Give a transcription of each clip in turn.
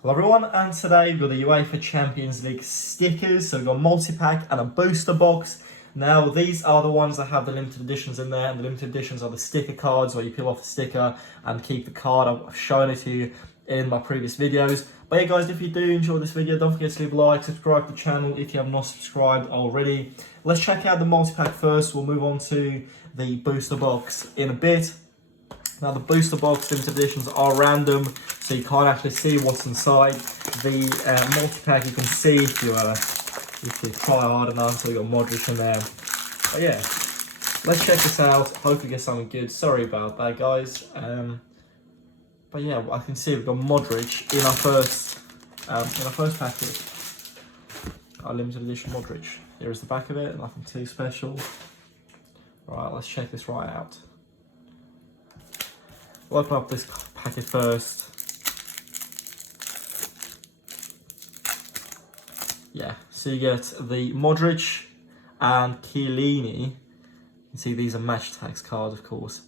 Hello everyone, and today we've got the UEFA Champions League stickers. So we've got a multi-pack and a booster box. Now these are the ones that have the limited editions in there, and the limited editions are the sticker cards where you peel off the sticker and keep the card. I've shown it to you in my previous videos. But yeah guys, if you do enjoy this video, don't forget to leave a like, subscribe to the channel if you have not subscribed already. Let's check out the multi-pack first. We'll move on to the booster box in a bit. Now the booster box limited editions are random, so you can't actually see what's inside. The multi-pack you can see if you try hard enough. So you got Modric in there. But yeah, let's check this out. Hopefully get something good. Sorry about that, guys. But yeah, I can see we've got Modric in our first package. Our limited edition Modric. Here's the back of it. Nothing too special. Right, let's check this right out. We'll open up this packet first. Yeah, so you get the Modric and Chiellini. You can see these are match tags cards, of course.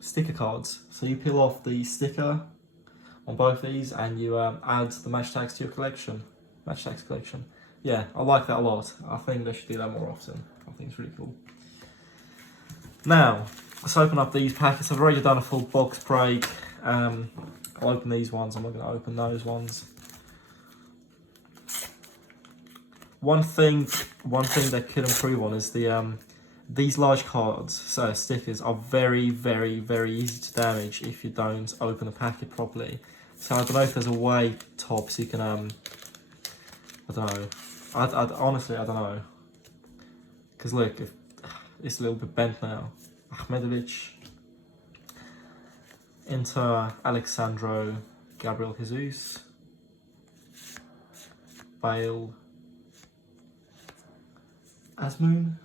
Sticker cards. So you peel off the sticker on both these and you add the match tags to your collection. Match tags collection. Yeah, I like that a lot. I think they should do that more often. I think it's really cool. Now, let's open up these packets. I've already done a full box break. I'll open these ones. I'm not going to open those ones. One thing they could improve on is the these large cards, so stickers, are very, very, very easy to damage if you don't open the packet properly. So I don't know if there's a way top so you can I don't know. Honestly I don't know. Because look, if it's a little bit bent now. Ahmedovic, Inter, Alexandro, Gabriel Jesus, Bale, Asmoon,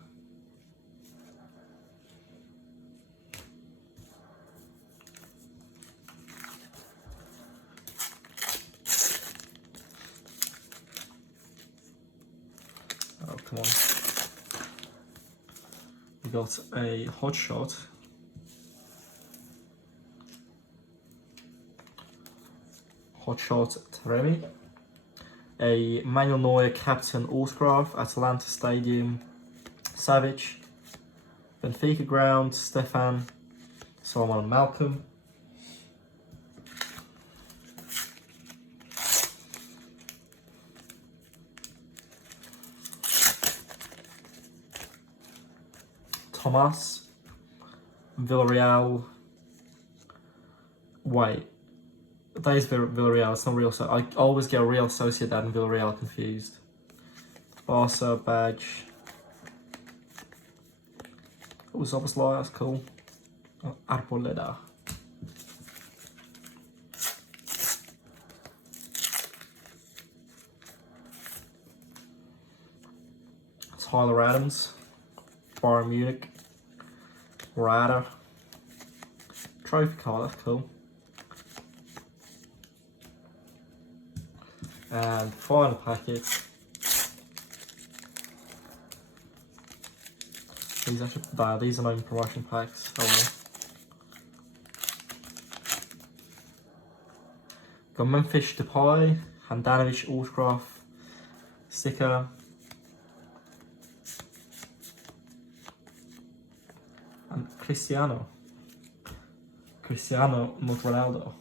oh come on. We got a hot shot. Hot shot Taremi. A Manuel Neuer captain autograph, Atalanta Stadium. Savic. Benfica ground, Stefan. Solomon Malcolm. Thomas, Villarreal. Wait, that is Villarreal. It's not Real. So I always get Real Sociedad and Villarreal confused. Barca badge. Oh, Zoboslai, that's cool. Oh, Arboleda. Tyler Adams, Bayern Munich. Rada. Trophy card, that's cool. And final packet. These actually bad. These are not even promotion packs. Oh well. Got Memphis Depay, Handanovic autograph sticker. And Cristiano, not Ronaldo.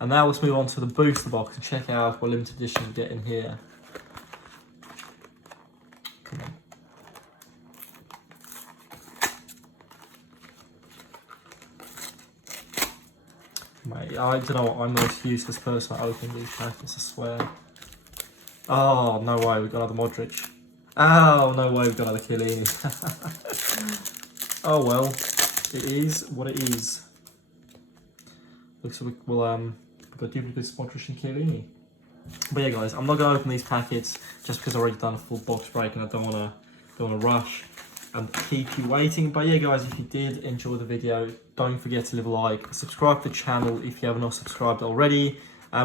And now let's move on to the booster box and check out what limited edition you get in here. Come on. Mate, I don't know, I'm the most useless person at opening these packets, I swear. Oh, no way, we've got another Modric. Oh, no way, we've got another Chiellini. Oh well, it is what it is. Looks like we'll we've got duplicates Modric and Chiellini. But yeah guys, I'm not gonna open these packets just because I've already done a full box break and I don't wanna rush and keep you waiting. But yeah guys, if you did enjoy the video, don't forget to leave a like, subscribe to the channel if you have not subscribed already. I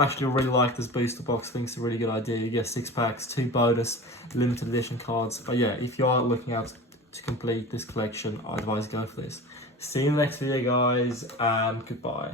actually really like this booster box. I think it's a really good idea. You get 6 packs, 2 bonus limited edition cards. But yeah, if you are looking out to complete this collection, I advise go for this. See you in the next video guys, and goodbye.